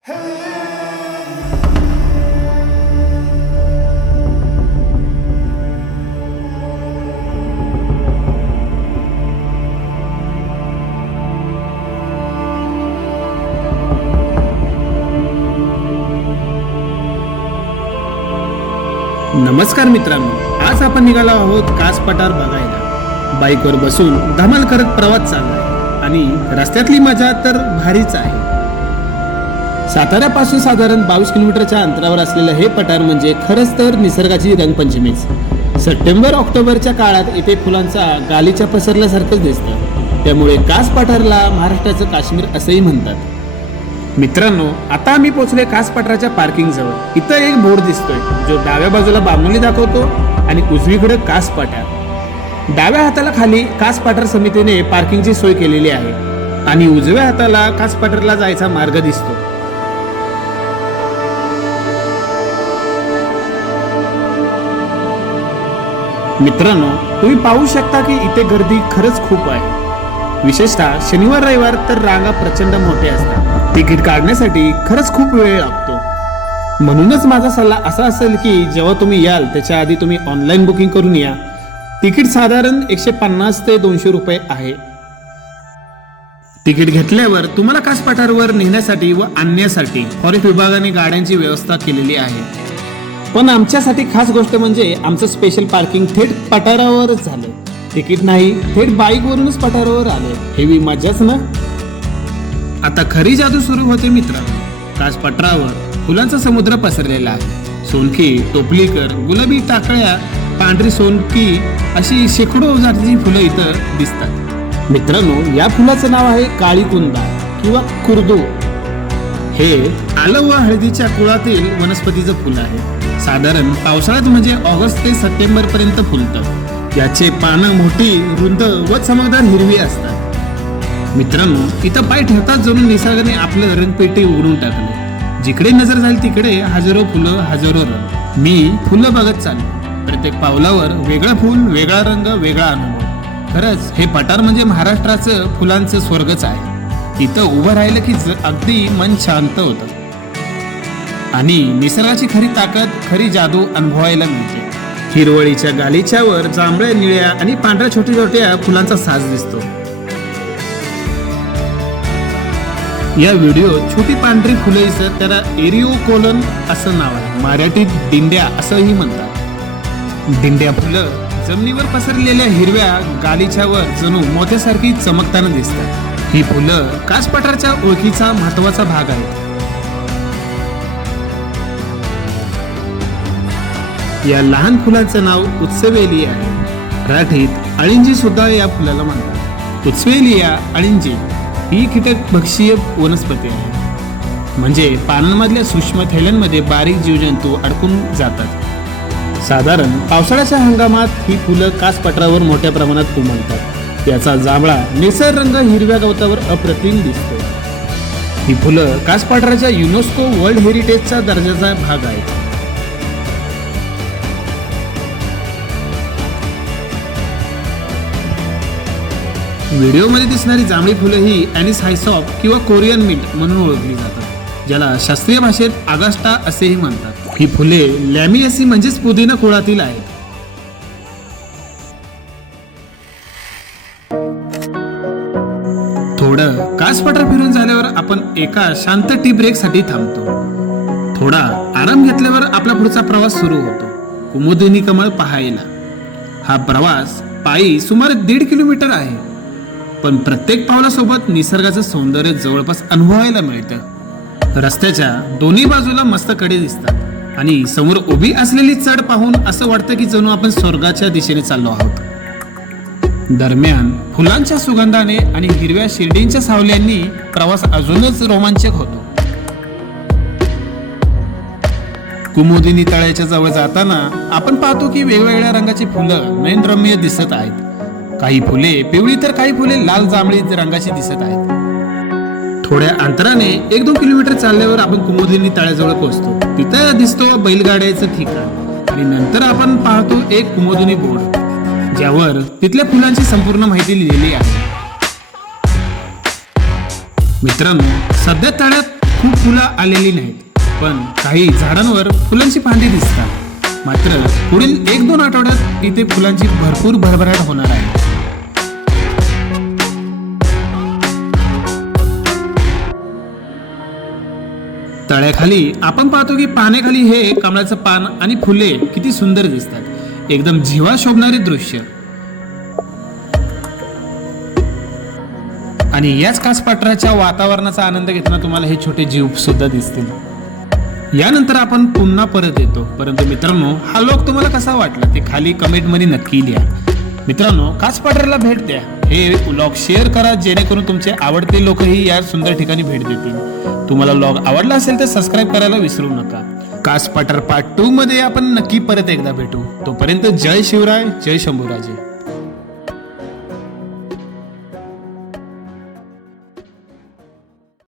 नमस्कार मित्रांनो, आज आपण निघालो आहोत कास पठार बघायला. बाईकवर बसून धमाल करत प्रवास चाललाय आणि रस्त्यातली मजा तर भारीच आहे. साताऱ्यापासून साधारण 22 किलोमीटरच्या अंतरावर असलेलं हे पठार म्हणजे खरंच तर निसर्गाची रंगपंचमीच. सप्टेंबर ऑक्टोबरच्या काळात इथे फुलांचा गालीचा पसरल्यासारखंच दिसतं. त्यामुळे कास पठारला महाराष्ट्राचं काश्मीर असंही म्हणतात. मित्रांनो, आता आम्ही पोहोचलोय कास पठाराच्या पार्किंग जवळ. इथं एक बोर्ड दिसतोय जो डाव्या बाजूला बामणोली दाखवतो आणि उजवीकडे कास पठार. डाव्या हाताला खाली कास पठार समितीने पार्किंगची सोय केलेली आहे आणि उजव्या हाताला कास पठारला जायचा मार्ग दिसतो. मित्रांनो, तुम्ही पाहू शकता की इथे गर्दी खरंच खूप आहे. विशेषतः शनिवार रविवार तर रांगा प्रचंड मोठ्या असतात. तिकीट काढण्यासाठी खरंच खूप वेळ लागतो. म्हणूनच माझा सल्ला असा असेल की जेव्हा तुम्ही याल त्याच्या आधी तुम्ही ऑनलाईन बुकिंग करून या. तिकीट साधारण 150 ते 200 रुपये आहे. तिकीट घेतल्यावर तुम्हाला कास पठारवर नेण्यासाठी व आणण्यासाठी फॉरेस्ट विभागाने गाड्यांची व्यवस्था केलेली आहे. पण आमच्यासाठी खास गोष्ट म्हणजे आमचं स्पेशल पार्किंग थेट पठारावरच झालं. तिकीट नाही, थेट बाईकवरूनच पठारावर आले. हेवी मजाच ना. आता खरी जादू सुरू होते मित्रांनो. कास पठारावर फुलांचा समुद्र पसरलेला आहे. सोनकी, टोपलीकर, गुलाबी टाकळ्या, पांढरी सोनकी अशी शेकडो जातीची फुलं इथं दिसतात. मित्रांनो, या फुलाचं नाव आहे काळीकुंदा किंवा कुर्दू. हे आलं व हळदीच्या कुळातील वनस्पतीचं फुल आहे. साधारण पावसाळ्यात म्हणजे ऑगस्ट ते सप्टेंबर पर्यंत फुलतं. याचे पानं मोठी, रुंद व चमकदार हिरवी असतात. मित्रांनो, इथं पाय ठेवतात जणू निसर्गाने आपलं रंगपेटी उघडून टाकले. जिकडे नजर जाईल तिकडे हजारो फुलं, हजारो रंग. मी फुलं बघत चाललो. प्रत्येक पावलावर वेगळं फुल, वेगळा रंग, वेगळा अनुभव. खरंच हे पठार म्हणजे महाराष्ट्राचं फुलांचं स्वर्गच आहे. इथं उभं राहिलं की अगदी मन शांत होतं आणि निसर्गाची खरी ताकद, खरी जादू अनुभवायला मिळते. हिरवळीच्या गालीच्यावर जांभळ्या, निळ्या आणि पांढऱ्या छोट्या छोट्या फुलांचा साज दिसतो. या व्हिडिओत छोटी पांढरी फुले दिसत, त्याला एरिओकोलन असं नाव आहे. मराठीत दिंड्या असंही म्हणतात. दिंड्या फुलं जमिनीवर पसरलेल्या हिरव्या गालीच्यावर जणू मोत्यासारखी चमकताना दिसतात. ही फुलं कास पठारच्या ओळखीचा महत्वाचा भाग आहे. या लहान फुलाचं नाव उत्सवेलिया आहे. मराठीत अळिंजी सुद्धा या फुलाला म्हणतात. उत्सवेलिया अळिंजी ही कीटकभक्षीय वनस्पती आहे. म्हणजे पानांमधल्या सूक्ष्म थैल्यांमध्ये बारीक जीवजंतू अडकून जातात. साधारण पावसाळ्याच्या हंगामात ही फुलं कास पठारावर मोठ्या प्रमाणात उमलतात. याचा जांभळा निळसर रंग हिरव्या गवतावर अप्रतिम दिसतो. ही फुलं कास पठाराच्या युनेस्को वर्ल्ड हेरिटेजचा दर्जाचा भाग आहे. व्हिडिओमध्ये दिसणारी जांभळी फुलं ही ॲनिस हायसॉप किंवा कोरियन मिंट म्हणून ओळखली जातात, ज्याला शास्त्रीय भाषेत आगास्टा असेही म्हणतात. ही फुले लॅमिएसी म्हणजेच पुदिना कुळातील आहेत. थोडं कास पठार फिरून झाल्यावर आपण एका शांत टी ब्रेक साठी थांबतो. थोडा आराम घेतल्यावर आपला पुढचा प्रवास सुरू होतो, कुमुदिनी कमळ पाहायला. हा प्रवास पायी सुमारे 1.5 किलोमीटर आहे. पण प्रत्येक पावलासोबत निसर्गाचं सौंदर्य जवळपास अनुभवायला मिळतं. रस्त्याच्या दोन्ही बाजूला मस्त कडे दिसतात आणि समोर उभी असलेली चढ पाहून असं वाटतं की जणू आपण स्वर्गाच्या दिशेने चाललो आहोत. दरम्यान फुलांच्या सुगंधाने आणि हिरव्या शिर्डींच्या सावल्यांनी प्रवास अजूनच रोमांचक होतो. कुमुदिनी तळ्याच्या जवळ जाताना आपण पाहतो की वेगवेगळ्या रंगाची फुलं नयनरम्य दिसत आहेत. काही फुले पिवळी तर काही फुले लाल जांभळी रंगाची दिसत आहेत. थोड्या अंतराने 1-2 किलोमीटर चालल्यावर आपण कुमुदिनी तळ्याजवळ पोहोचतो. तिथं दिसतो बैलगाड्याचं ठिकाण आणि नंतर आपण पाहतो एक कुमुदिनी बोर्ड, ज्यावर तिथल्या फुलांची संपूर्ण माहिती लिहिलेली आहे. मित्रांनो, सध्या तळ्यात खूप फुलं आलेली नाहीत, पण काही झाडांवर फुलांची फांदी दिसतात. मात्र पुढील 1-2 आठवड्यात इथे फुलांची भरपूर भरभराट होणार आहे. तळ्याखाली आपण पाहतो की पाण्याखाली हे कमळाचं पान आणि फुले किती सुंदर दिसतात. एकदम जिव्हाळा शोभणारे दृश्य. आणि याच कासपठाराच्या वातावरणाचा आनंद घेताना तुम्हाला हे छोटे जीव सुद्धा दिसतील. यानंतर आपण पुन्हा परत येतो. परंतु मित्रांनो, हा व्लॉग तुम्हाला कसा वाटला ते खाली कमेंट मध्ये नक्की लिहा. मित्रांनो, कासपठाराला भेट द्या. हे व्लॉग शेअर करा जेणेकरून तुमचे आवडते लोकही या सुंदर ठिकाणी भेट देतील. तुम्हाला व्लॉग आवडला असेल तर सबस्क्राईब करायला विसरू नका. कासपठार पार्ट 2 मध्ये आपण नक्की परत एकदा भेटू. तोपर्यंत जय शिवराय, जय शंभूराजे.